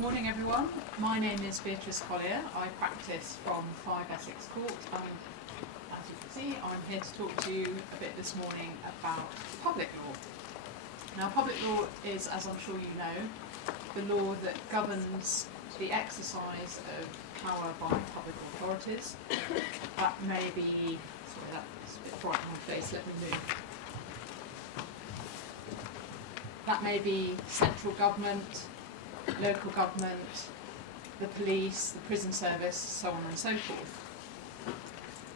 Morning everyone, my name is Beatrice Collier. I practice from 5 Essex Court. As you can see, I'm here to talk to you a bit this morning about public law. Now, public law is, as I'm sure you know, the law that governs the exercise of power by public authorities. That may be, sorry, that's a bit bright on my face, let me move. That may be central government, local government, the police, the prison service, so on and so forth.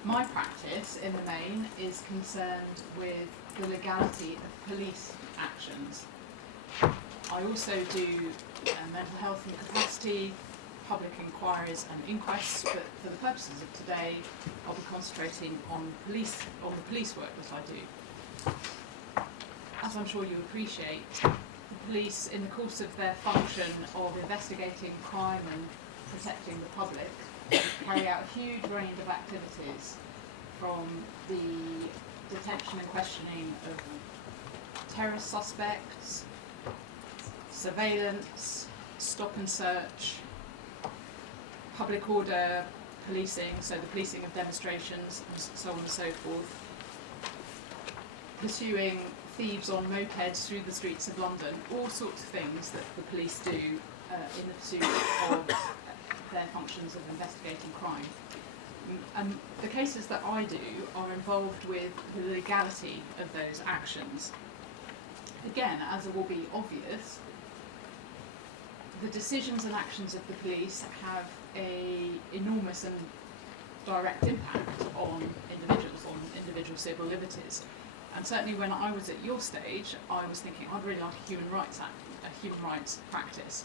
My practice, in the main, is concerned with the legality of police actions. I also do mental health and capacity, public inquiries and inquests, but for the purposes of today, I'll be concentrating on the police work that I do. As I'm sure you appreciate, the police, in the course of their function of investigating crime and protecting the public, carry out a huge range of activities, from the detection and questioning of terrorist suspects, surveillance, stop and search, public order policing, so the policing of demonstrations and so on and so forth, pursuing thieves on mopeds through the streets of London, all sorts of things that the police do in the pursuit of their functions of investigating crime. And the cases that I do are involved with the legality of those actions. Again, as it will be obvious, the decisions and actions of the police have an enormous and direct impact on individual civil liberties. And certainly when I was at your stage, I was thinking I'd really like a human rights practice.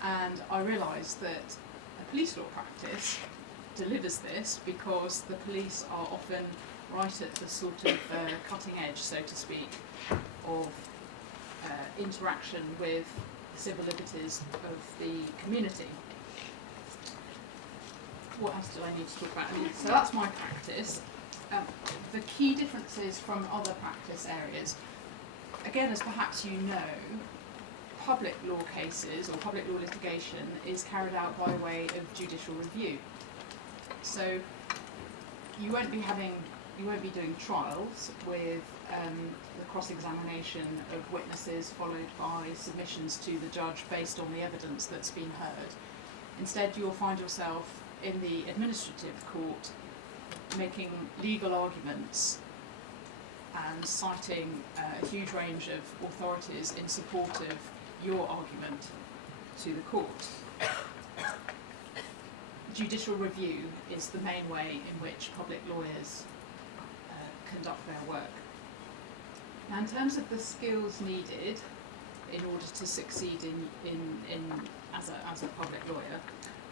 And I realised that a police law practice delivers this because the police are often right at the sort of cutting edge, so to speak, of interaction with the civil liberties of the community. What else do I need to talk about? So that's my practice. The key differences from other practice areas, again, as perhaps you know, public law cases or public law litigation is carried out by way of judicial review. So you won't be doing trials with the cross-examination of witnesses followed by submissions to the judge based on the evidence that's been heard. Instead, you'll find yourself in the administrative court making legal arguments and citing a huge range of authorities in support of your argument to the court. Judicial review is the main way in which public lawyers conduct their work. Now, in terms of the skills needed in order to succeed as a public lawyer,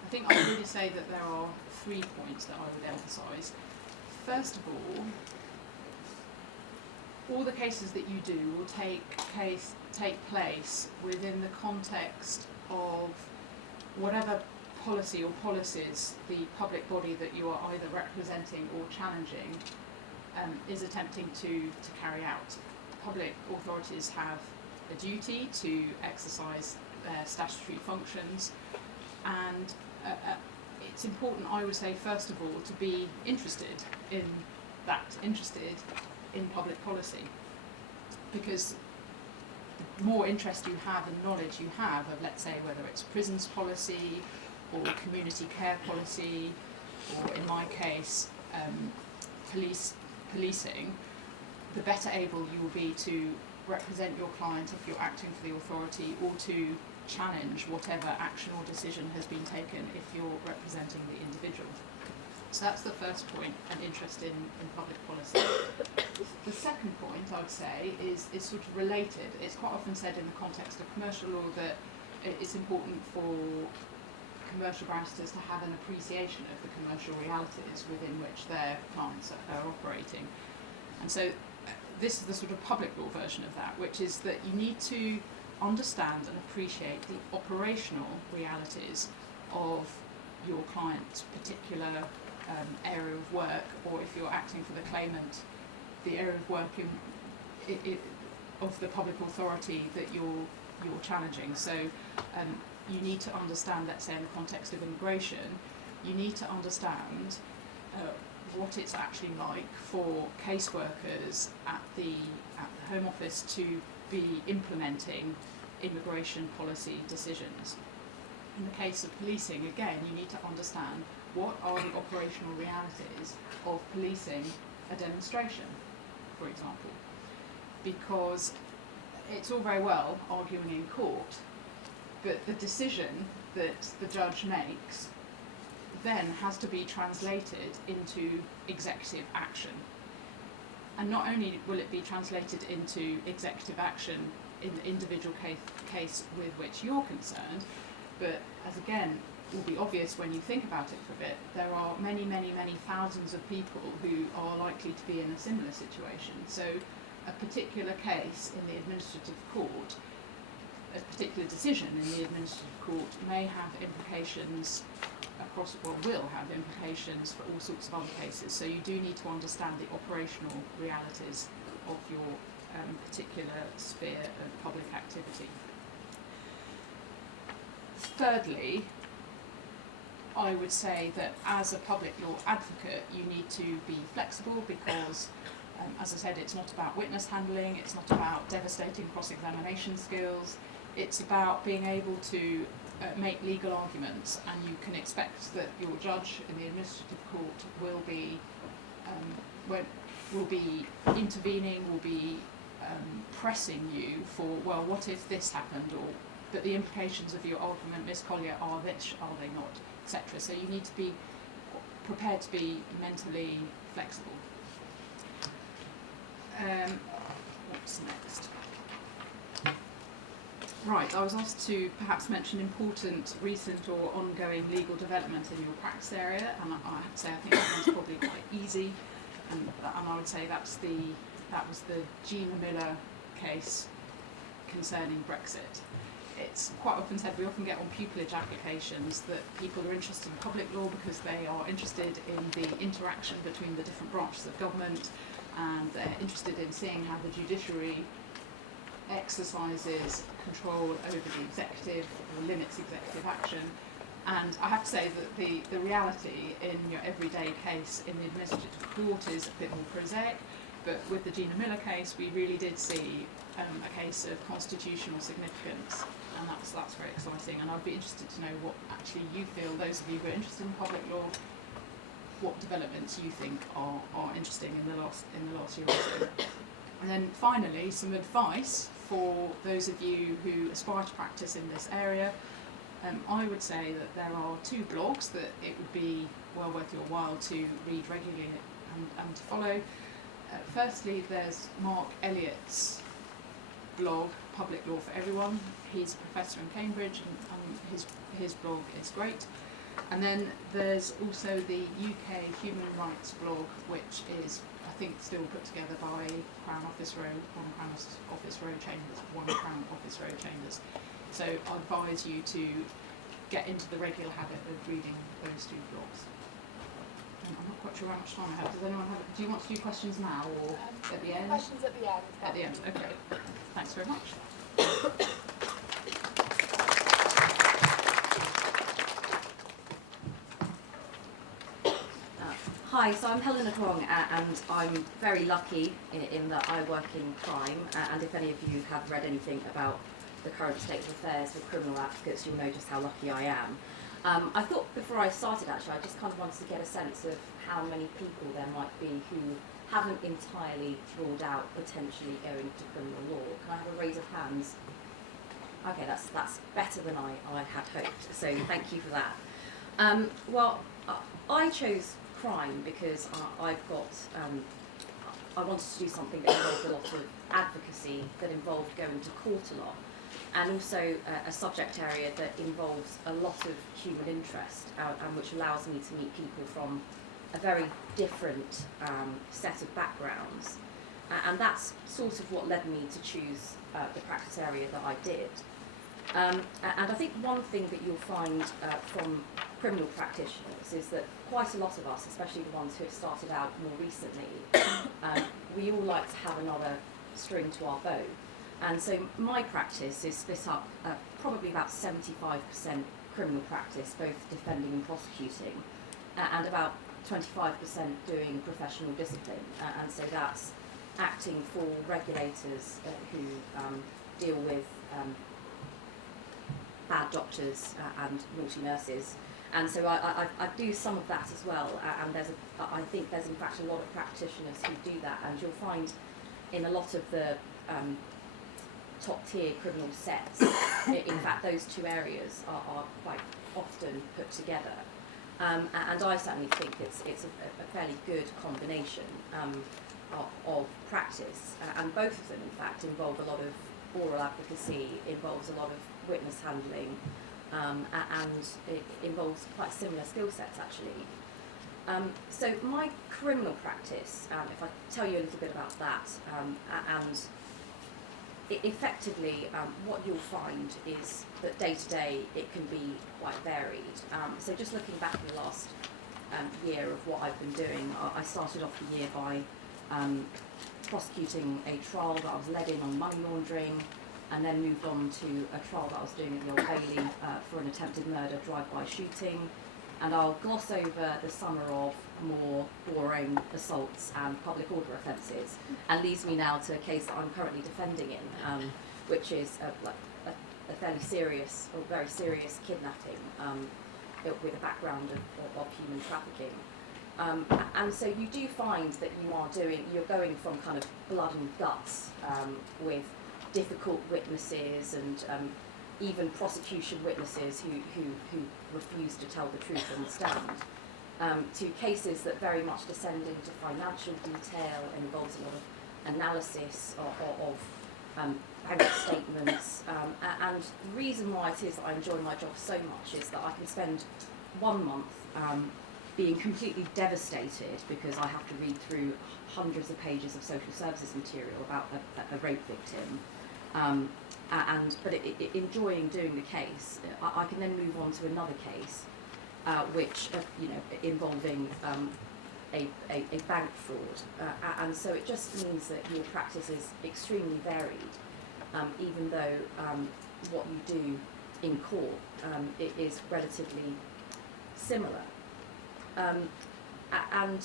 I think I would really say that there are 3 points that I would emphasise. First of all the cases that you do will take place within the context of whatever policy or policies the public body that you are either representing or challenging is attempting to carry out. Public authorities have a duty to exercise their statutory functions, and it's important, I would say, first of all, to be interested in public policy, because the more interest you have and knowledge you have of, let's say, whether it's prisons policy or community care policy, or in my case, policing, the better able you will be to represent your client if you're acting for the authority, or to challenge whatever action or decision has been taken if you're representing the individual. So that's the first point, an interest in public policy. The second point, I would say, is sort of related. It's quite often said in the context of commercial law that it's important for commercial barristers to have an appreciation of the commercial realities within which their clients are operating. And so this is the sort of public law version of that, which is that you need to understand and appreciate the operational realities of your client's particular area of work, or if you're acting for the claimant, the area of work of the public authority that you're challenging. So you need to understand, let's say in the context of immigration, you need to understand what it's actually like for caseworkers at the Home Office to be implementing immigration policy decisions. In the case of policing, again, you need to understand what are the operational realities of policing a demonstration, for example. Because it's all very well arguing in court, but the decision that the judge makes then has to be translated into executive action. And not only will it be translated into executive action in the individual case with which you're concerned, but as again will be obvious when you think about it for a bit, there are many, many, many thousands of people who are likely to be in a similar situation. So a particular case in the administrative court, a particular decision in the administrative court may have implications across, or will have implications for all sorts of other cases. So you do need to understand the operational realities of your particular sphere of public activity. Thirdly, I would say that as a public law advocate, you need to be flexible because, as I said, it's not about witness handling, it's not about devastating cross-examination skills, it's about being able to make legal arguments, and you can expect that your judge in the administrative court will be intervening, will be pressing you for, well, what if this happened, or that the implications of your argument, Miss Collier, are this, are they not, etc. So you need to be prepared to be mentally flexible. What's next? Right, I was asked to perhaps mention important, recent or ongoing legal development in your practice area, and I have to say I think that one's probably quite easy, and I would say that was the Gina Miller case concerning Brexit. It's quite often said, we often get on pupillage applications that people are interested in public law because they are interested in the interaction between the different branches of government, and they're interested in seeing how the judiciary exercises control over the executive or limits executive action. And I have to say that the reality in your everyday case in the administrative court is a bit more prosaic, but with the Gina Miller case we really did see a case of constitutional significance, and that's very exciting, and I'd be interested to know what actually you feel, those of you who are interested in public law, what developments you think are interesting in the last year or so. And then finally, some advice for those of you who aspire to practice in this area. I would say that there are two blogs that it would be well worth your while to read regularly and to follow. Firstly, there's Mark Elliott's blog, Public Law for Everyone. He's a professor in Cambridge, and his blog is great. And then there's also the UK Human Rights blog, which is, I think, still put together by Crown Office Row Chambers. So I advise you to get into the regular habit of reading those two blogs. I'm not quite sure how much time I have. Does anyone have? Do you want to do questions now or at the end? Questions at the end. At the end. Okay. Thanks very much. Hi, so I'm Helena Kwong, and I'm very lucky in that I work in crime, and if any of you have read anything about the current state of affairs with criminal advocates, you'll know just how lucky I am. I thought before I started, actually, I just kind of wanted to get a sense of how many people there might be who haven't entirely ruled out potentially going to criminal law. Can I have a raise of hands? Okay, that's better than I had hoped, so thank you for that. Well, I chose crime because I wanted to do something that involved a lot of advocacy, that involved going to court a lot, and also a subject area that involves a lot of human interest, and which allows me to meet people from a very different set of backgrounds. And that's sort of what led me to choose the practice area that I did. And I think one thing that you'll find from criminal practitioners is that quite a lot of us, especially the ones who have started out more recently, we all like to have another string to our bow. And so my practice is split up probably about 75% criminal practice, both defending and prosecuting, and about 25% doing professional discipline. And so that's acting for regulators who deal with bad doctors and naughty nurses. And so I do some of that as well, and I think there's in fact a lot of practitioners who do that, and you'll find in a lot of the top tier criminal sets, in fact those two areas are quite often put together. And I certainly think it's a fairly good combination of practice, and both of them in fact involve a lot of oral advocacy, involves a lot of witness handling, and it involves quite similar skill sets actually. So my criminal practice, if I tell you a little bit about that, and effectively what you'll find is that day to day it can be quite varied. So just looking back in the last year of what I've been doing, I started off the year by prosecuting a trial that I was led in on money laundering, and then moved on to a trial that I was doing at the Old Bailey for an attempted murder drive-by shooting. And I'll gloss over the summer of more boring assaults and public order offences, and leads me now to a case that I'm currently defending in, which is a fairly serious, or very serious kidnapping with a background of human trafficking. And so you do find that you're going from kind of blood and guts with difficult witnesses and even prosecution witnesses who refuse to tell the truth on the stand, to cases that very much descend into financial detail and involves a lot of analysis of bank statements. And the reason why it is that I enjoy my job so much is that I can spend 1 month being completely devastated because I have to read through hundreds of pages of social services material about a rape victim. But enjoying doing the case, I can then move on to another case, which involving a bank fraud, and so it just means that your practice is extremely varied, even though what you do in court it is relatively similar. And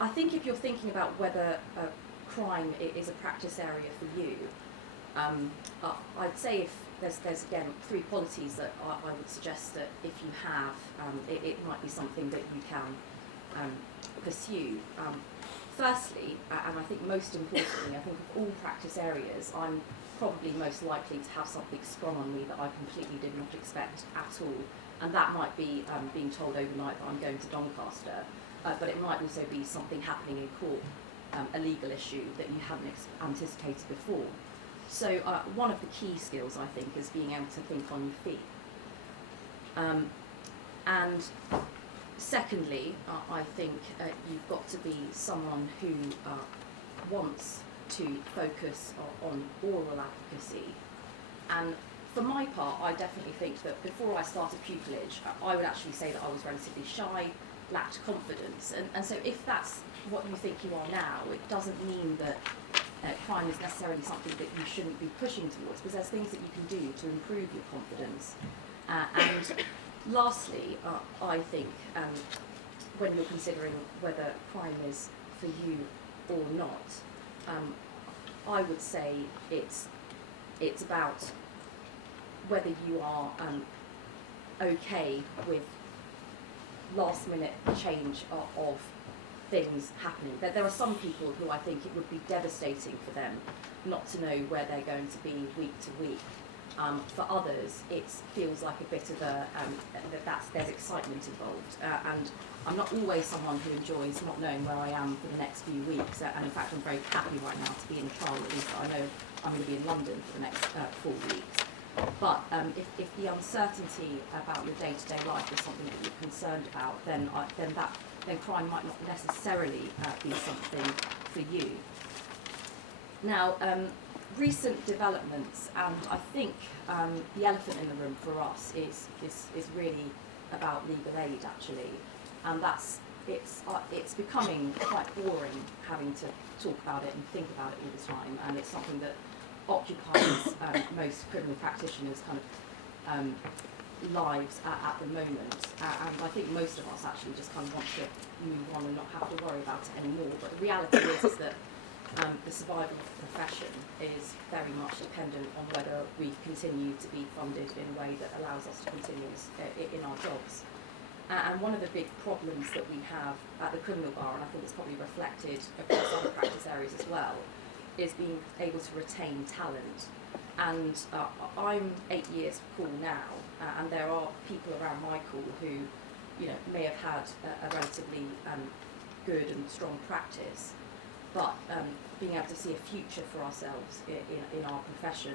I think if you're thinking about whether crime is a practice area for you, I'd say if there's again 3 qualities that I would suggest that if you have, it might be something that you can pursue. Firstly, and I think most importantly, I think of all practice areas, I'm probably most likely to have something sprung on me that I completely did not expect at all. And that might be being told overnight that I'm going to Doncaster, but it might also be something happening in court, a legal issue that you hadn't anticipated before. So one of the key skills, I think, is being able to think on your feet. And secondly, I think you've got to be someone who wants to focus on oral advocacy. And for my part, I definitely think that before I started pupillage, I would actually say that I was relatively shy, lacked confidence. And so if that's what you think you are now, it doesn't mean that crime is necessarily something that you shouldn't be pushing towards, because there's things that you can do to improve your confidence. And lastly, I think when you're considering whether crime is for you or not, I would say it's about whether you are okay with last minute change of things happening. There are some people who I think it would be devastating for them not to know where they're going to be week to week. For others, it feels like a bit of there's excitement involved. And I'm not always someone who enjoys not knowing where I am for the next few weeks. And in fact, I'm very happy right now to be in a trial, at least I know I'm going to be in London for the next 4 weeks. But if the uncertainty about your day-to-day life is something that you're concerned about, then crime might not necessarily be something for you. Now, recent developments, and I think the elephant in the room for us is really about legal aid, actually, and it's becoming quite boring having to talk about it and think about it all the time, and it's something that occupies most criminal practitioners' kind of lives at the moment, and I think most of us actually just kind of want to move on and not have to worry about it anymore. But the reality is that the survival of the profession is very much dependent on whether we continue to be funded in a way that allows us to continue in our jobs. And one of the big problems that we have at the criminal bar, and I think it's probably reflected across other practice areas as well, is being able to retain talent. And I'm 8 years cool now, and there are people around my call who, may have had a relatively good and strong practice, but being able to see a future for ourselves in our profession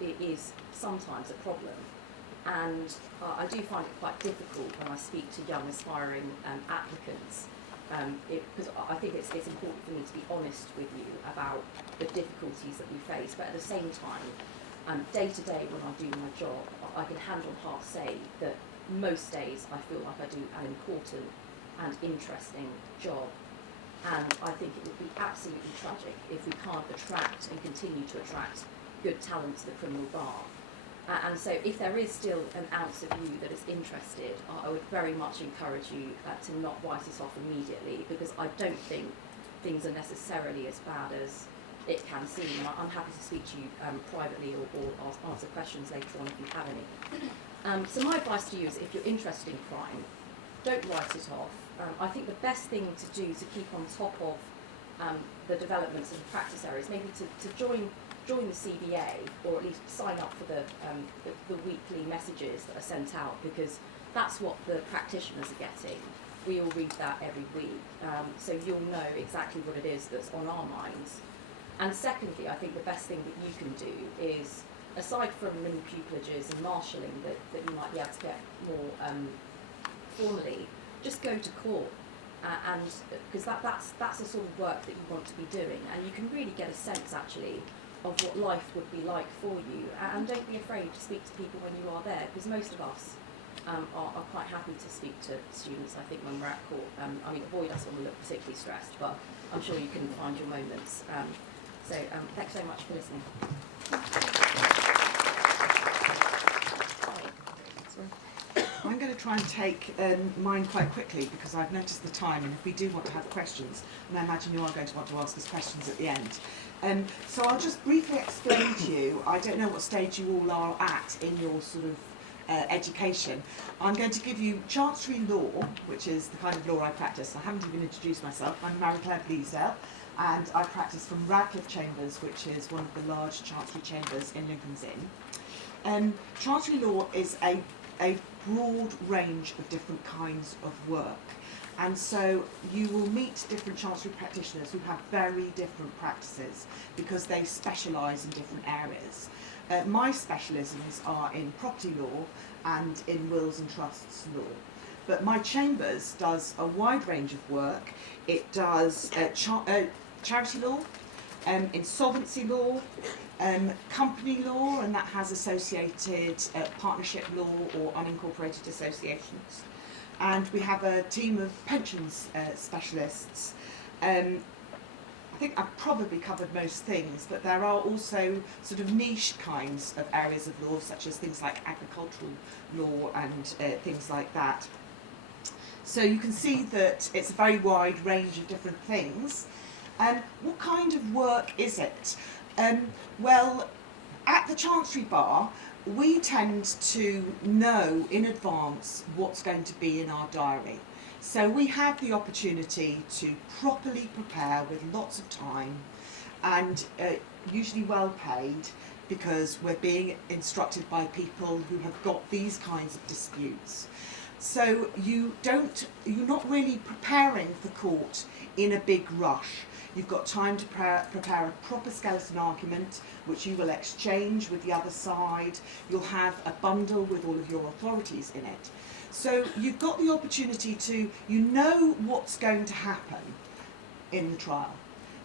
it is sometimes a problem. And I do find it quite difficult when I speak to young aspiring applicants, because I think it's important for me to be honest with you about the difficulties that we face, but at the same time, day to day when I do my job, I can hand on heart say that most days I feel like I do an important and interesting job, and I think it would be absolutely tragic if we can't attract and continue to attract good talent to the criminal bar. And so if there is still an ounce of you that is interested, I would very much encourage you to not write it off immediately, because I don't think things are necessarily as bad as it can seem. And I'm happy to speak to you privately or answer questions later on if you have any. So my advice to you is, if you're interested in crime, don't write it off. I think the best thing to do to keep on top of the developments in practice areas, maybe to join the CBA, or at least sign up for the weekly messages that are sent out, because that's what the practitioners are getting. We all read that every week, so you'll know exactly what it is that's on our minds. And secondly, I think the best thing that you can do is, aside from mini pupilages and marshalling that you might be able to get more formally, just go to court. And because that's the sort of work that you want to be doing, and you can really get a sense actually of what life would be like for you, and don't be afraid to speak to people when you are there, because most of us are quite happy to speak to students, I think, when we're at court. Avoid us when we look particularly stressed, but I'm sure you can find your moments. So thanks so much for listening. I'm going to try and take mine quite quickly, because I've noticed the time, and if we do want to have questions, and I imagine you are going to want to ask us questions at the end. So I'll just briefly explain to you, I don't know what stage you all are at in your sort of education. I'm going to give you Chancery law, which is the kind of law I practice. I haven't even introduced myself. I'm Marie-Claire Bleasdale, and I practice from Radcliffe Chambers, which is one of the large Chancery chambers in Lincoln's Inn. Chancery law is a broad range of different kinds of work, and so you will meet different Chancery practitioners who have very different practices because they specialise in different areas. My specialisms are in property law and in wills and trusts law, but my chambers does a wide range of work. It does charity law, insolvency law, company law, and that has associated partnership law or unincorporated associations. And we have a team of pensions specialists. I think I've probably covered most things, but there are also sort of niche kinds of areas of law, such as things like agricultural law and things like that. So you can see that it's a very wide range of different things. What kind of work is it? Well, at the Chancery Bar, we tend to know in advance what's going to be in our diary. So we have the opportunity to properly prepare with lots of time, and usually well paid, because we're being instructed by people who have got these kinds of disputes. So you're not really preparing for court in a big rush. You've got time to prepare a proper skeleton argument, which you will exchange with the other side. You'll have a bundle with all of your authorities in it. So you've got the opportunity to, you know what's going to happen in the trial.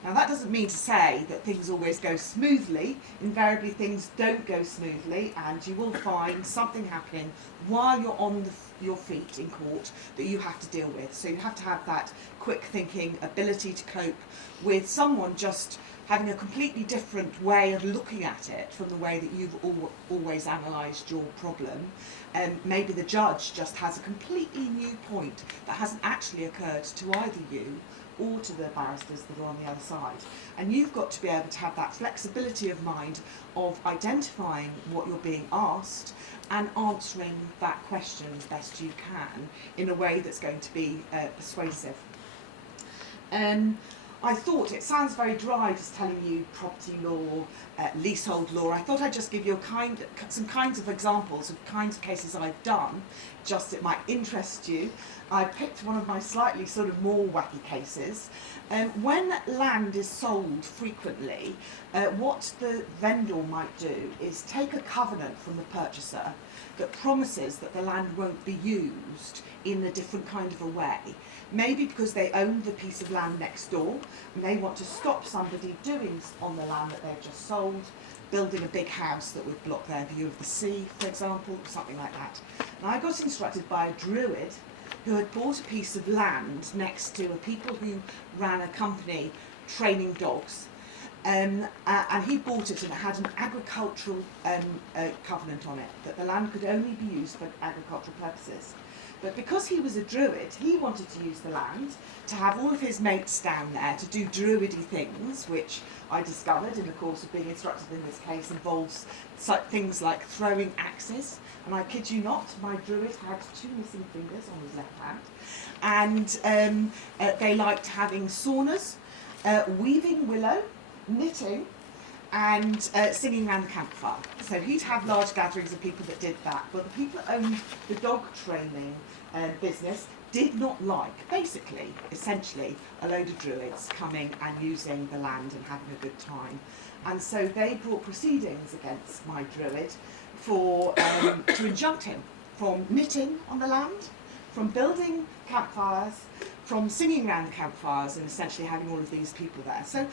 Now that doesn't mean to say that things always go smoothly. Invariably things don't go smoothly, and you will find something happening while you're on your feet in court that you have to deal with. So you have to have that quick thinking ability to cope with someone just having a completely different way of looking at it from the way that you've always analysed your problem. Maybe the judge just has a completely new point that hasn't actually occurred to either you or to the barristers that are on the other side. And you've got to be able to have that flexibility of mind of identifying what you're being asked and answering that question as best you can in a way that's going to be persuasive. I thought, it sounds very dry just telling you property law, leasehold law. I thought I'd just give you some kinds of examples of kinds of cases I've done, just it might interest you. I picked one of my slightly sort of more wacky cases. When land is sold frequently, what the vendor might do is take a covenant from the purchaser that promises that the land won't be used in a different kind of a way. Maybe because they own the piece of land next door and they want to stop somebody doing on the land that they've just sold, building a big house that would block their view of the sea, for example, or something like that. And I got instructed by a druid who had bought a piece of land next to a people who ran a company training dogs. And he bought it and it had an agricultural covenant on it, that the land could only be used for agricultural purposes. But because he was a druid, he wanted to use the land to have all of his mates down there to do druidy things, which I discovered in the course of being instructed in this case involves things like throwing axes. And I kid you not, my druid had 2 missing fingers on his left hand. And they liked having saunas, weaving willow, knitting, and singing around the campfire. So he'd have large gatherings of people that did that. But the people that owned the dog training business did not like, basically, essentially, a load of druids coming and using the land and having a good time. And so they brought proceedings against my druid for to injunct him from knitting on the land, from building campfires, from singing around the campfires, and essentially having all of these people there. So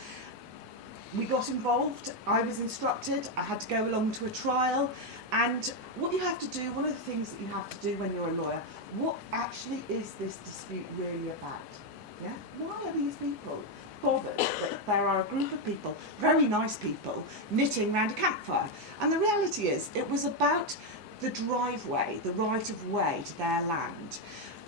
we got involved, I was instructed, I had to go along to a trial, and what you have to do, one of the things that you have to do when you're a lawyer, what actually is this dispute really about? Yeah? Why are these people bothered that there are a group of people, very nice people, knitting around a campfire? And the reality is, it was about the driveway, the right of way to their land.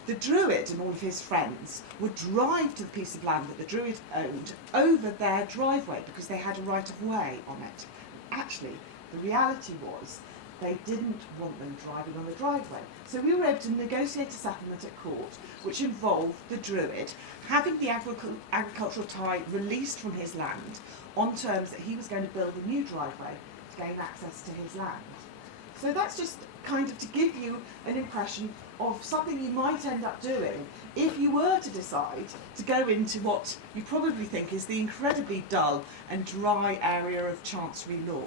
The druid and all of his friends would drive to the piece of land that the druid owned over their driveway because they had a right of way on it. Actually, the reality was they didn't want them driving on the driveway. So we were able to negotiate a settlement at court which involved the druid having the agricultural tie released from his land on terms that he was going to build a new driveway to gain access to his land. So that's just kind of to give you an impression of something you might end up doing if you were to decide to go into what you probably think is the incredibly dull and dry area of chancery law.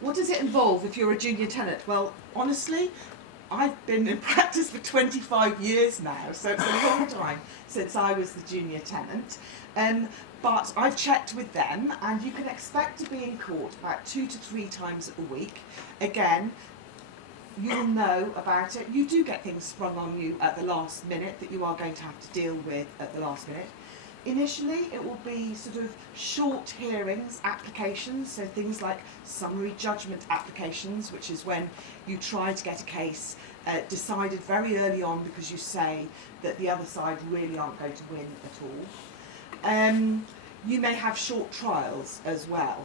What does it involve if you're a junior tenant? Well, honestly, I've been in practice for 25 years now, so it's a long time since I was the junior tenant. But I've checked with them, and you can expect to be in court about 2 to 3 times a week. Again, you'll know about it. You do get things sprung on you at the last minute that you are going to have to deal with at the last minute. Initially, it will be sort of short hearings, applications, so things like summary judgment applications, which is when you try to get a case decided very early on because you say that the other side really aren't going to win at all. You may have short trials as well.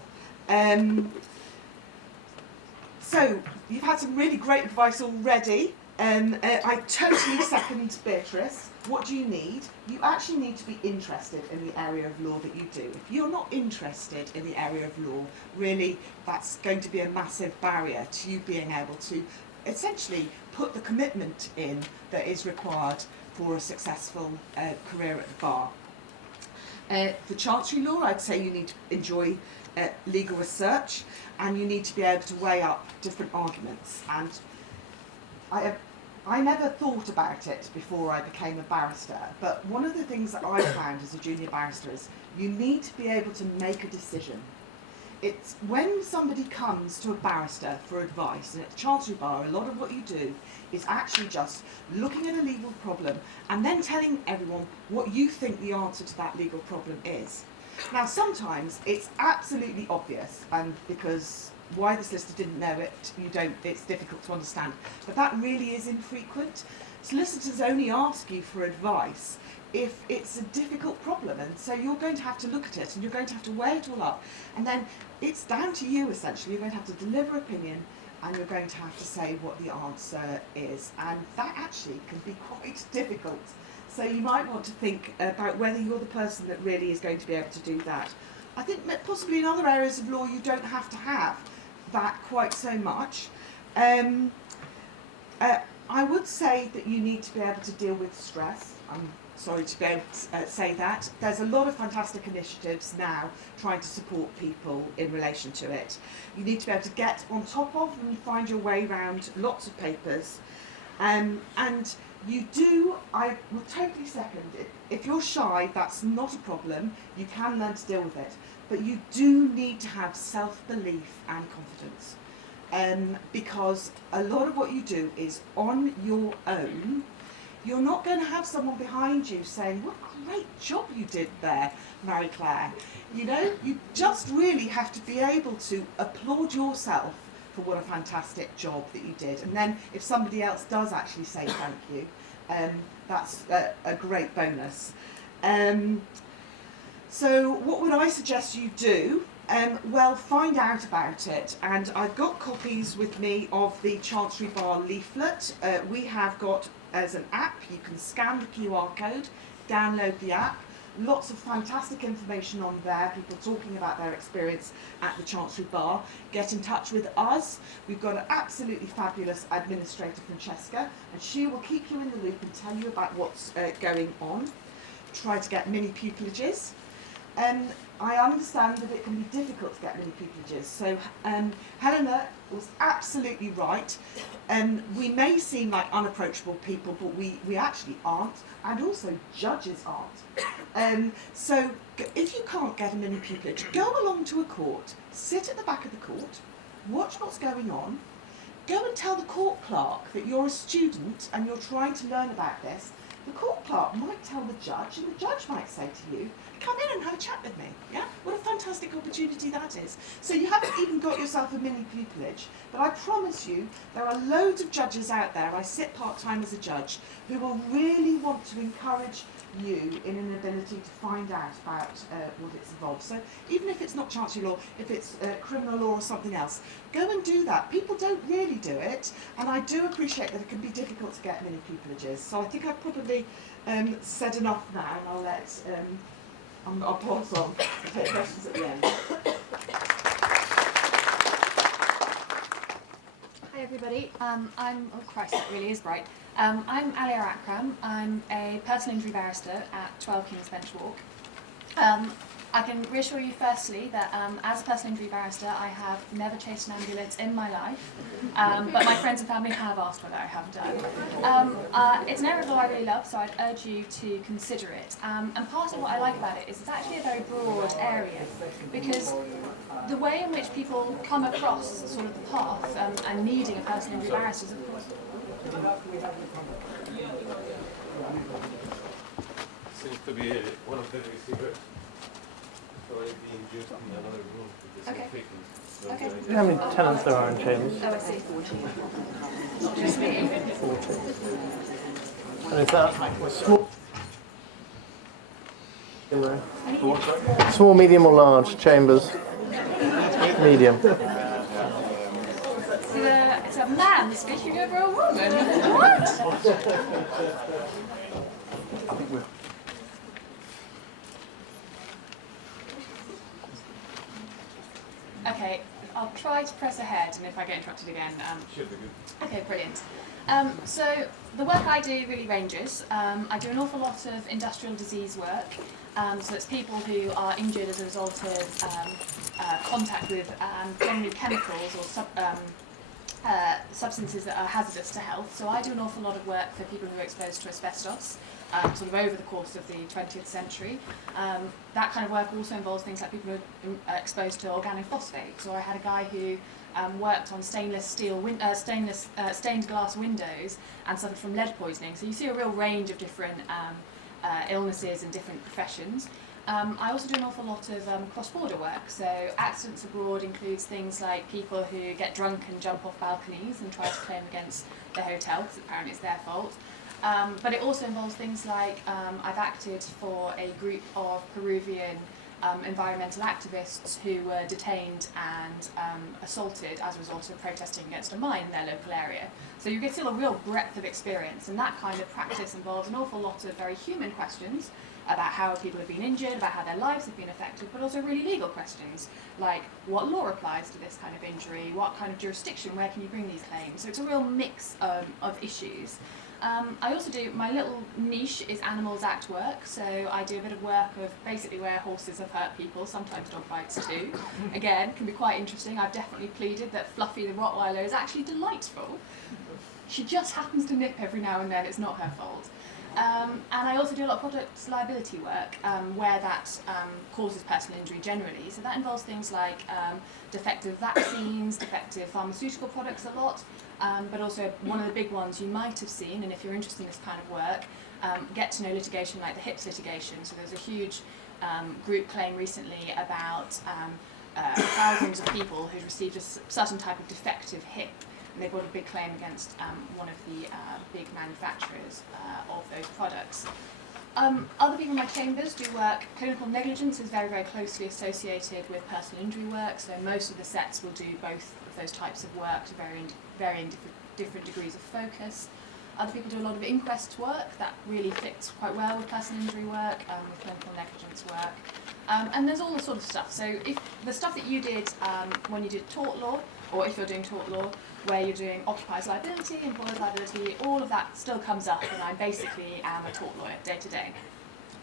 So, you've had some really great advice already. I totally second Beatrice. What do you need? You actually need to be interested in the area of law that you do. If you're not interested in the area of law, really, that's going to be a massive barrier to you being able to essentially put the commitment in that is required for a successful career at the bar. For chancery law, I'd say you need to enjoy legal research, and you need to be able to weigh up different arguments. And I never thought about it before I became a barrister, but one of the things that I found as a junior barrister is you need to be able to make a decision. It's when somebody comes to a barrister for advice, and at the Chancery Bar, a lot of what you do is actually just looking at a legal problem and then telling everyone what you think the answer to that legal problem is. Now, sometimes it's absolutely obvious, and because why the solicitor didn't know it, it's difficult to understand. But that really is infrequent. Solicitors only ask you for advice if it's a difficult problem, and so you're going to have to look at it and you're going to have to weigh it all up, and then it's down to you essentially. You're going to have to deliver opinion and you're going to have to say what the answer is, and that actually can be quite difficult. So you might want to think about whether you're the person that really is going to be able to do that. I think possibly in other areas of law you don't have to have that quite so much. I would say that you need to be able to deal with stress. I'm sorry to be able to say that. There's a lot of fantastic initiatives now trying to support people in relation to it. You need to be able to get on top of and find your way around lots of papers. And you do, I will totally second it. If you're shy, that's not a problem. You can learn to deal with it. But you do need to have self-belief and confidence. Because a lot of what you do is on your own. You're not going to have someone behind you saying, what a great job you did there, Mary Claire. You know, you just really have to be able to applaud yourself for what a fantastic job that you did. And then if somebody else does actually say thank you, that's a great bonus. So what would I suggest you do? Well, find out about it, and I've got copies with me of the Chancery Bar leaflet. We have got as an app. You can scan the QR code, download the app. Lots of fantastic information on there, people talking about their experience at the Chancery Bar. Get in touch with us. We've got an absolutely fabulous administrator, Francesca, and she will keep you in the loop and tell you about what's going on. Try to get mini pupillages. I understand that it can be difficult to get mini pupillages, so Helena was absolutely right. We may seem like unapproachable people, but we actually aren't, and also judges aren't. So if you can't get a mini pupillage, go along to a court, sit at the back of the court, watch what's going on, go and tell the court clerk that you're a student and you're trying to learn about this. The court clerk might tell the judge, and the judge might say to you, come in and have a chat with me. Yeah? What a fantastic opportunity that is. So you haven't even got yourself a mini pupillage, but I promise you there are loads of judges out there, I sit part-time as a judge, who will really want to encourage you in an ability to find out about what it's involved. So even if it's not Chancery law, if it's criminal law or something else, go and do that. People don't really do it, and I do appreciate that it can be difficult to get mini pupillages. So I think I've probably said enough now, and I'll let I'll pause on and take questions at the end. Hi everybody, oh Christ, that really is bright. I'm Alia Akram. I'm a personal injury barrister at 12 King's Bench Walk. I can reassure you firstly that as a personal injury barrister I have never chased an ambulance in my life, but my friends and family have asked whether I have done. It's an area of law I really love, so I'd urge you to consider it. And part of what I like about it is it's actually a very broad area, because the way in which people come across sort of the path and needing a personal injury barrister is of course... Seems to be one of the receivers. Already being used in another room. Okay. So Okay. Do you know how many tenants there are in Chambers? Oh, I see. 40. Just me. 40. And is that small? Small, medium or large Chambers? Medium. It's a man speaking over a woman. What? Okay, I'll try to press ahead, and if I get interrupted again... should be good. Okay, brilliant. So the work I do really ranges. I do an awful lot of industrial disease work, so it's people who are injured as a result of contact with generally chemicals or substances that are hazardous to health. So I do an awful lot of work for people who are exposed to asbestos, sort of over the course of the 20th century. That kind of work also involves things like people who are exposed to organophosphates, or I had a guy who worked on stained glass windows and suffered from lead poisoning. So you see a real range of different illnesses and different professions. I also do an awful lot of cross-border work. So accidents abroad includes things like people who get drunk and jump off balconies and try to claim against the hotel because apparently it's their fault. But it also involves things like I've acted for a group of Peruvian environmental activists who were detained and assaulted as a result of protesting against a mine in their local area. So you get still a real breadth of experience, and that kind of practice involves an awful lot of very human questions about how people have been injured, about how their lives have been affected, but also really legal questions, like what law applies to this kind of injury, what kind of jurisdiction, where can you bring these claims? So it's a real mix of issues. I also do, my little niche is Animals Act work, so I do a bit of work of basically where horses have hurt people, sometimes dog bites too. Again, can be quite interesting. I've definitely pleaded that Fluffy the Rottweiler is actually delightful. She just happens to nip every now and then, it's not her fault. And I also do a lot of product liability work where that causes personal injury generally. So that involves things like defective vaccines, defective pharmaceutical products a lot, but also one of the big ones you might have seen, and if you're interested in this kind of work, get to know litigation like the HIPS litigation. So there's a huge group claim recently about thousands of people who'd received a certain type of defective hip. And they brought a big claim against one of the big manufacturers of those products. Other people in my chambers do work. Clinical negligence is very, very closely associated with personal injury work, so most of the sets will do both of those types of work to varying different degrees of focus. Other people do a lot of inquest work that really fits quite well with personal injury work, with clinical negligence work. And there's all the sort of stuff. So if the stuff that you did when you did tort law, or if you're doing tort law, where you're doing occupiers liability, employers liability, all of that still comes up, and I basically am a tort lawyer day to day.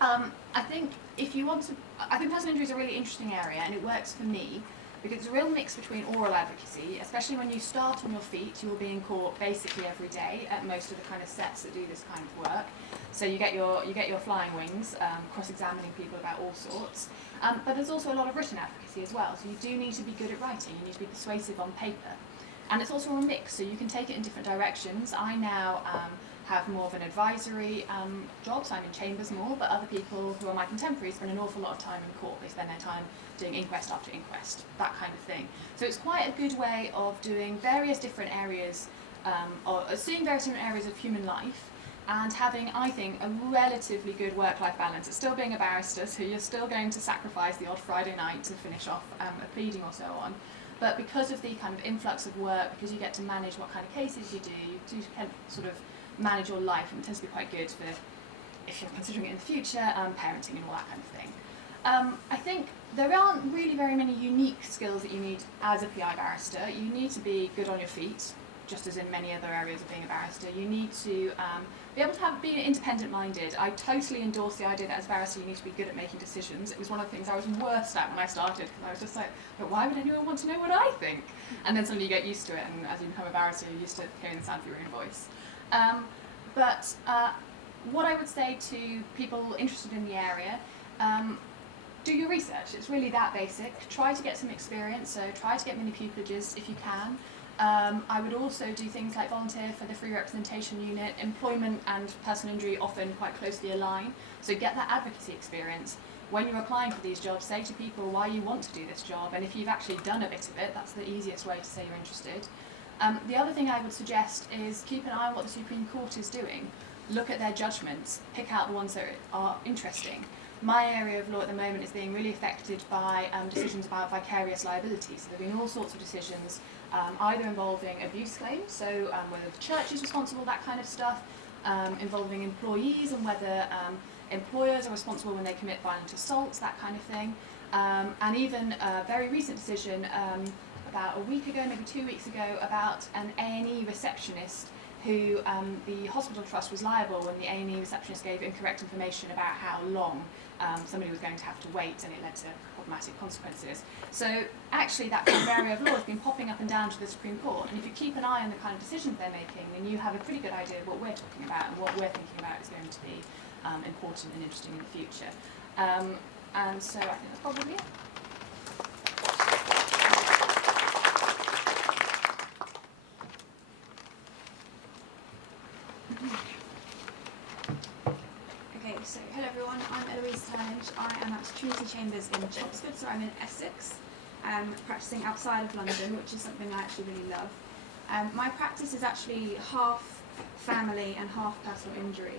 I think if you want to, I think personal injury is a really interesting area, and it works for me because it's a real mix between oral advocacy, especially when you start on your feet. You'll be in court basically every day at most of the kind of sets that do this kind of work. So you get your flying wings, cross-examining people about all sorts. But there's also a lot of written advocacy as well. So you do need to be good at writing. You need to be persuasive on paper. And it's also a mix, so you can take it in different directions. I now have more of an advisory job, so I'm in chambers more, but other people who are my contemporaries spend an awful lot of time in court. They spend their time doing inquest after inquest, that kind of thing. So it's quite a good way of doing various different areas, or seeing various different areas of human life, and having, I think, a relatively good work-life balance. It's still being a barrister, so you're still going to sacrifice the odd Friday night to finish off a pleading or so on. But because of the kind of influx of work, because you get to manage what kind of cases you do sort of manage your life, and it tends to be quite good for, if you're considering it in the future, parenting and all that kind of thing. I think there aren't really very many unique skills that you need as a PI barrister. You need to be good on your feet, just as in many other areas of being a barrister. You need to be able to be independent-minded. I totally endorse the idea that as a barrister you need to be good at making decisions. It was one of the things I was worst at when I started, because I was just like, but why would anyone want to know what I think? And then suddenly you get used to it, and as you become a barrister you're used to hearing the sound of your own voice. But what I would say to people interested in the area, do your research. It's really that basic. Try to get some experience, so try to get mini pupilages if you can. I would also do things like volunteer for the Free Representation Unit. Employment and personal injury often quite closely align, so get that advocacy experience. When you're applying for these jobs, say to people why you want to do this job, and if you've actually done a bit of it, that's the easiest way to say you're interested. The other thing I would suggest is keep an eye on what the Supreme Court is doing. Look at their judgments, pick out the ones that are interesting. My area of law at the moment is being really affected by decisions about vicarious liability. So there have been all sorts of decisions, either involving abuse claims, so whether the church is responsible, that kind of stuff, involving employees and whether employers are responsible when they commit violent assaults, that kind of thing. And even a very recent decision about a week ago, maybe 2 weeks ago, about an A&E receptionist who the hospital trust was liable when the A&E receptionist gave incorrect information about how long somebody was going to have to wait, and it led to problematic consequences. So actually that kind of area of law has been popping up and down to the Supreme Court, and if you keep an eye on the kind of decisions they're making, then you have a pretty good idea of what we're talking about, and what we're thinking about is going to be important and interesting in the future. And so I think that's probably it. So, hello everyone, I'm Eloise Turnage. I am at Trinity Chambers in Chelmsford, so I'm in Essex, practising outside of London, which is something I actually really love. My practice is actually half family and half personal injury,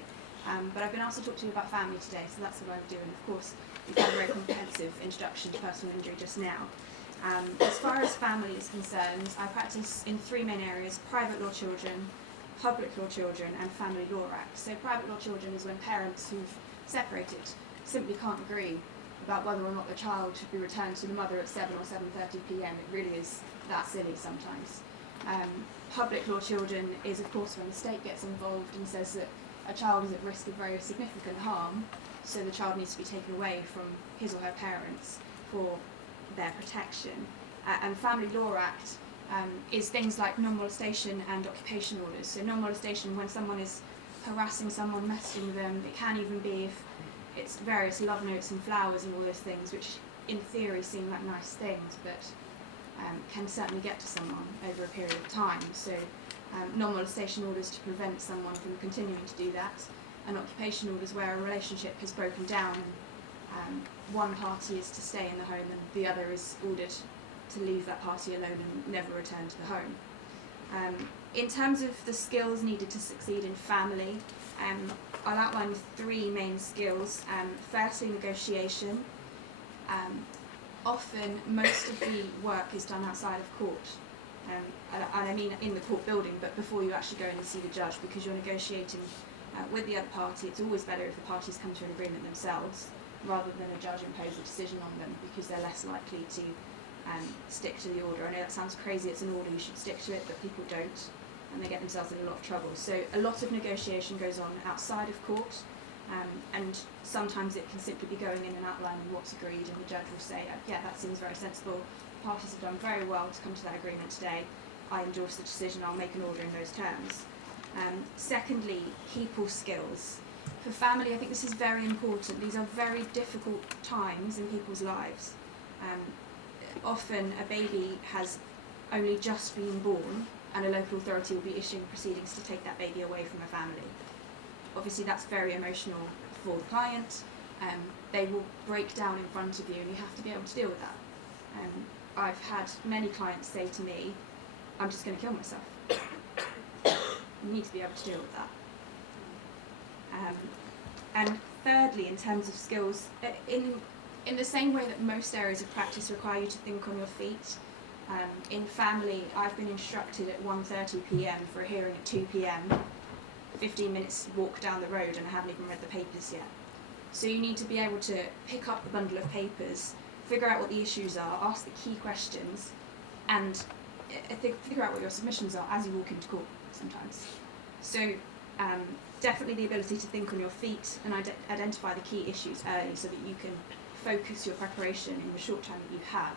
but I've been asked to talk to you about family today, so that's what I'm doing. Of course, we've had a very comprehensive introduction to personal injury just now. As far as family is concerned, I practice in three main areas: private law children, public law children, and family law act. So private law children is when parents who've separated simply can't agree about whether or not the child should be returned to the mother at 7 or 7:30 p.m. It really is that silly sometimes. Public law children is, of course, when the state gets involved and says that a child is at risk of very significant harm, so the child needs to be taken away from his or her parents for their protection. And family law act is things like non-molestation and occupation orders. So non-molestation, when someone is harassing someone, messaging with them. It can even be if it's various love notes and flowers and all those things, which in theory seem like nice things, but can certainly get to someone over a period of time. So non-molestation orders to prevent someone from continuing to do that, and occupation orders where a relationship has broken down and one party is to stay in the home and the other is ordered to leave that party alone and never return to the home. In terms of the skills needed to succeed in family, I'll outline three main skills. Firstly, negotiation. Often, most of the work is done outside of court, and I mean in the court building, but before you actually go in and see the judge, because you're negotiating with the other party. It's always better if the parties come to an agreement themselves, rather than a judge impose a decision on them, because they're less likely to stick to the order. I know that sounds crazy, it's an order, you should stick to it, but people don't, and they get themselves in a lot of trouble. So a lot of negotiation goes on outside of court, and sometimes it can simply be going in and outlining what's agreed, and the judge will say, yeah, that seems very sensible, parties have done very well to come to that agreement today, I endorse the decision, I'll make an order in those terms. Secondly, people skills. For family, I think this is very important. These are very difficult times in people's lives. Often a baby has only just been born, and a local authority will be issuing proceedings to take that baby away from a family. Obviously that's very emotional for the client. They will break down in front of you, and you have to be able to deal with that. I've had many clients say to me, I'm just going to kill myself. You need to be able to deal with that. And thirdly, in terms of skills, in the same way that most areas of practice require you to think on your feet, in family, I've been instructed at 1:30 p.m. for a hearing at 2 p.m, 15 minutes walk down the road, and I haven't even read the papers yet. So you need to be able to pick up the bundle of papers, figure out what the issues are, ask the key questions, and figure out what your submissions are as you walk into court sometimes. So definitely the ability to think on your feet and identify the key issues early, so that you can focus your preparation in the short time that you have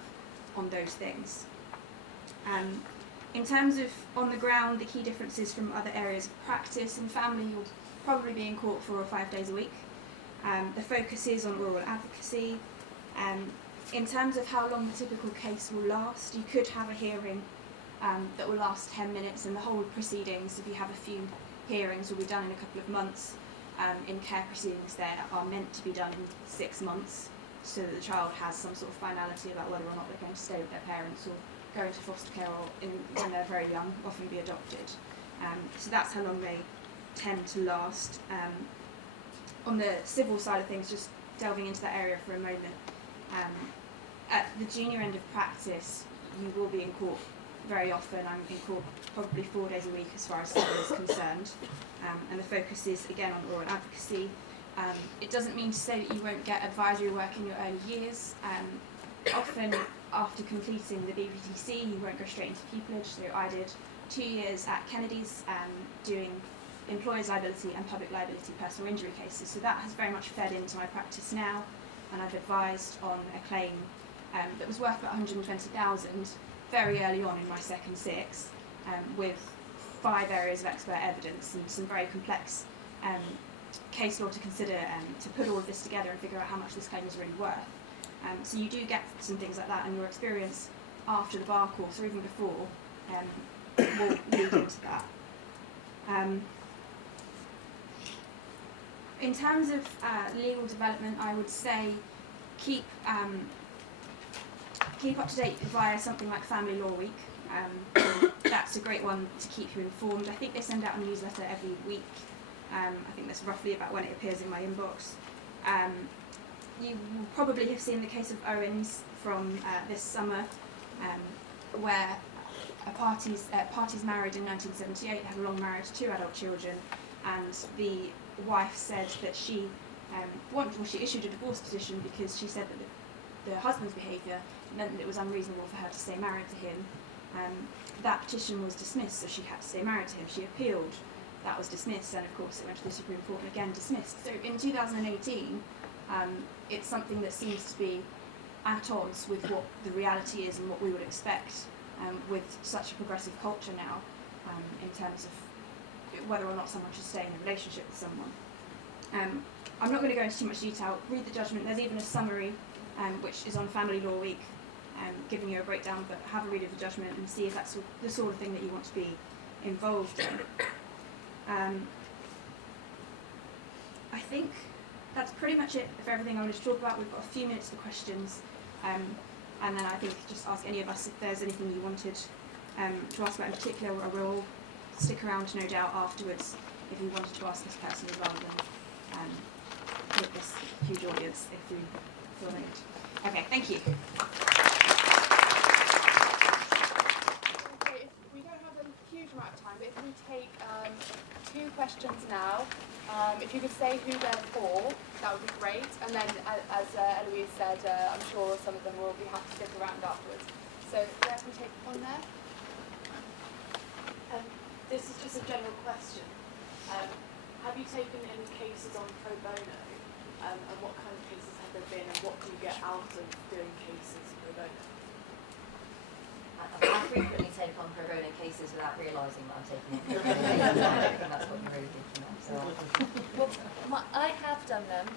on those things. In terms of on the ground, the key differences from other areas of practice, in family you'll probably be in court 4 or 5 days a week. The focus is on oral advocacy. In terms of how long the typical case will last, you could have a hearing that will last 10 minutes, and the whole proceedings, if you have a few hearings, will be done in a couple of months. In care proceedings, they are meant to be done in 6 months, so that the child has some sort of finality about whether or not they're going to stay with their parents or go into foster care, or when they're very young, often be adopted. So that's how long they tend to last. On the civil side of things, just delving into that area for a moment, at the junior end of practice, you will be in court very often. I'm in court probably 4 days a week as far as civil is concerned, and the focus is again on oral advocacy. It doesn't mean to say that you won't get advisory work in your early years. Often after completing the BPTC, you won't go straight into pupillage. So I did 2 years at Kennedy's doing employer's liability and public liability personal injury cases. So that has very much fed into my practice now, and I've advised on a claim that was worth about 120,000 very early on in my second six, with 5 areas of expert evidence and some very complex case law to consider, to put all of this together and figure out how much this claim is really worth. So you do get some things like that, and your experience after the bar course, or even before, will lead into that. In terms of legal development, I would say keep up to date via something like Family Law Week. That's a great one to keep you informed. I think they send out a newsletter every week. I think that's roughly about when it appears in my inbox. You will probably have seen the case of Owens from this summer, where parties married in 1978 had a long marriage, 2 adult children, and the wife said that she she issued a divorce petition because she said that the husband's behaviour meant that it was unreasonable for her to stay married to him. That petition was dismissed, so she had to stay married to him. She appealed, that was dismissed, and of course it went to the Supreme Court and again dismissed. So in 2018, it's something that seems to be at odds with what the reality is and what we would expect with such a progressive culture now, in terms of whether or not someone should stay in a relationship with someone. I'm not going to go into too much detail. Read the judgment. There's even a summary which is on Family Law Week, giving you a breakdown, but have a read of the judgment and see if that's the sort of thing that you want to be involved in. I think that's pretty much it for everything I wanted to talk about. We've got a few minutes for questions, and then I think just ask any of us if there's anything you wanted to ask about in particular. I will stick around, no doubt, afterwards if you wanted to ask us personally rather than with this huge audience if you feel like it. Okay, thank you. Okay, we don't have a huge amount of time, but if we take 2 questions now, if you could say who they're for, that would be great. And then, as Eloise said, I'm sure some of them will be happy to stick around afterwards. So, yeah, can we take one there? This is just a general question. Have you taken any cases on pro bono, and what kind of cases have there been, and what do you get out of doing cases pro bono? I frequently take on pro bono cases without realising that I'm taking on pro bono cases. I don't think that's what you're really thinking of. So. Well, I have done them.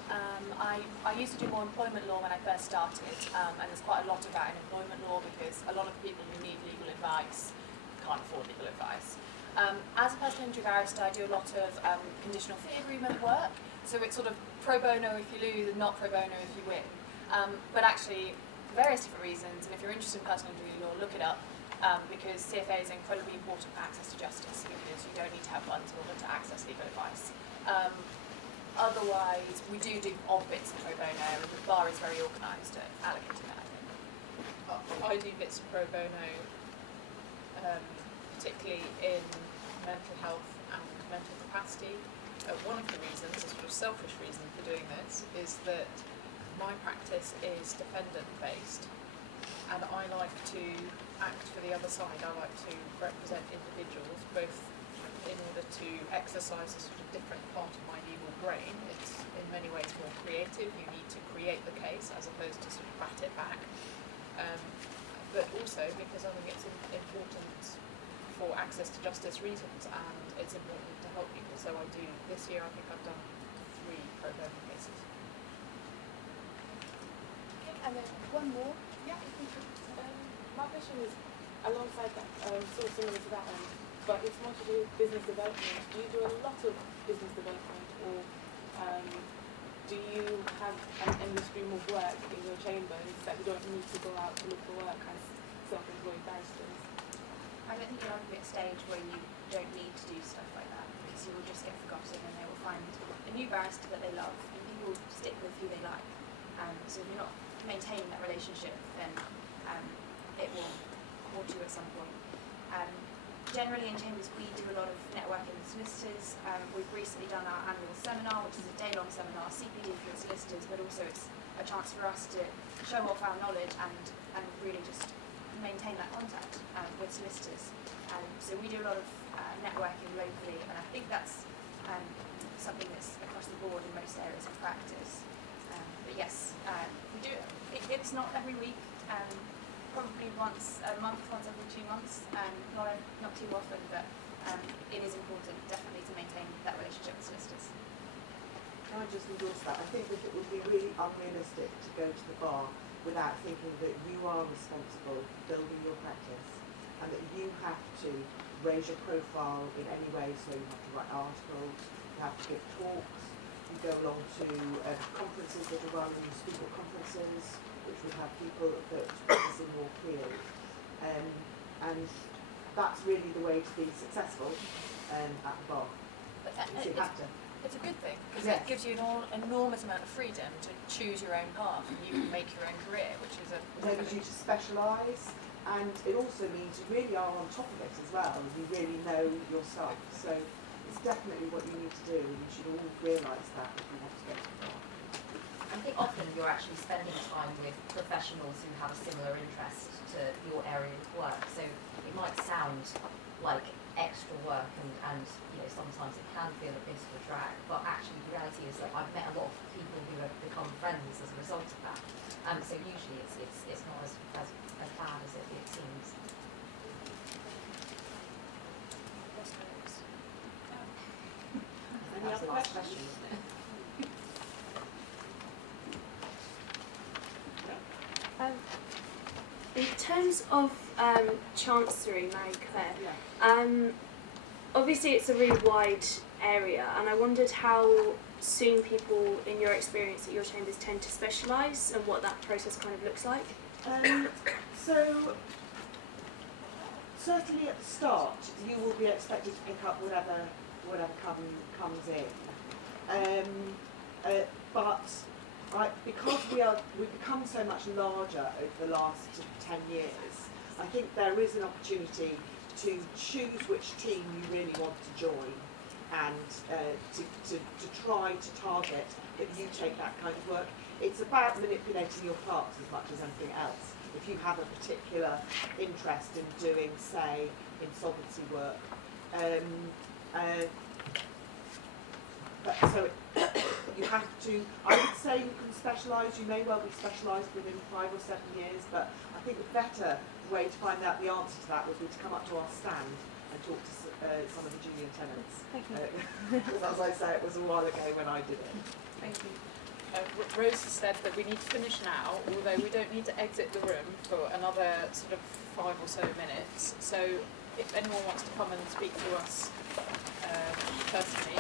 I used to do more employment law when I first started, and there's quite a lot about in employment law because a lot of people who need legal advice can't afford legal advice. As a personal injury barrister, I do a lot of conditional fee agreement work, so it's sort of pro bono if you lose and not pro bono if you win. But actually, for various different reasons, and if you're interested in personal injury law, look it up, because CFA is incredibly important for access to justice, because you don't need to have funds in order to access legal advice. Otherwise, we do odd bits of pro bono, and the bar is very organised at allocating that, I think. I do bits of pro bono, particularly in mental health and mental capacity. One of the reasons, a sort of selfish reason for doing this, is that my practice is defendant based, and I like to act for the other side. I like to represent individuals, both in order to exercise a sort of different part of my legal brain. It's in many ways more creative. You need to create the case as opposed to sort of bat it back. But also because I think it's important for access to justice reasons, and it's important to help people. So I do, this year I think I've done 3 pro bono cases. And then one more. Yeah, if we could, my question is alongside that, sort of similar to that one, but it's more to do with business development. Do you do a lot of business development, or do you have an endless stream of work in your chambers that you don't need to go out to look for work as self-employed barristers? I don't think you'll ever be at a stage where you don't need to do stuff like that, because you will just get forgotten and they will find a new barrister that they love, and people stick with who they like. So if you're not maintaining that relationship, then it will haunt you at some point. Generally in chambers we do a lot of networking with solicitors. We've recently done our annual seminar, which is a day-long seminar, CPD for the solicitors, but also it's a chance for us to show off our knowledge and really just maintain that contact with solicitors. So we do a lot of networking locally, and I think that's something that's across the board in most areas of practice. But yes, we do it. It's not every week, probably once a month, once every 2 months, not too often, but it is important definitely to maintain that relationship with solicitors. Can I just endorse that? I think that it would be really unrealistic to go to the bar without thinking that you are responsible for building your practice, and that you have to raise your profile in any way. So you have to write articles, you have to give talks, you you go along to conferences that are run, speaker conferences, which would have people that practice in your field. And that's really the way to be successful at the bar. So you have to. It's a good thing because Yes. it gives you an enormous amount of freedom to choose your own path and you can make your own career, which is a It enables you to specialise, and it also means you really are on top of it as well, and you really know your stuff. So it's definitely what you need to do, and you should all realise that if you want to go to the bar. I think often you're actually spending time with professionals who have a similar interest to your area of work. So it might sound like extra work and you know, sometimes it can feel a bit of a drag, but actually the reality is that I've met a lot of people who have become friends as a result of that. So usually it's not as bad as it seems. Any That's other the last questions? question, isn't it? In terms of Chancery, Marie-Claire, Yeah. obviously it's a really wide area, and I wondered how soon people, in your experience at your chambers, tend to specialise and what that process kind of looks like. So certainly at the start, you will be expected to pick up whatever comes in. Because we've become so much larger over the last 10 years, I think there is an opportunity to choose which team you really want to join and to try to target that you take that kind of work. It's about manipulating your clerks as much as anything else. If you have a particular interest in doing, say, insolvency work, so you have to, I would say you can specialise, you may well be specialised within 5 or 7 years, but I think the better way to find out the answer to that would be to come up to our stand and talk to some of the junior tenants. Because as I say, it was a while ago when I did it. Thank you. Rose has said that we need to finish now, although we don't need to exit the room for another sort of 5 or so minutes. So if anyone wants to come and speak to us personally,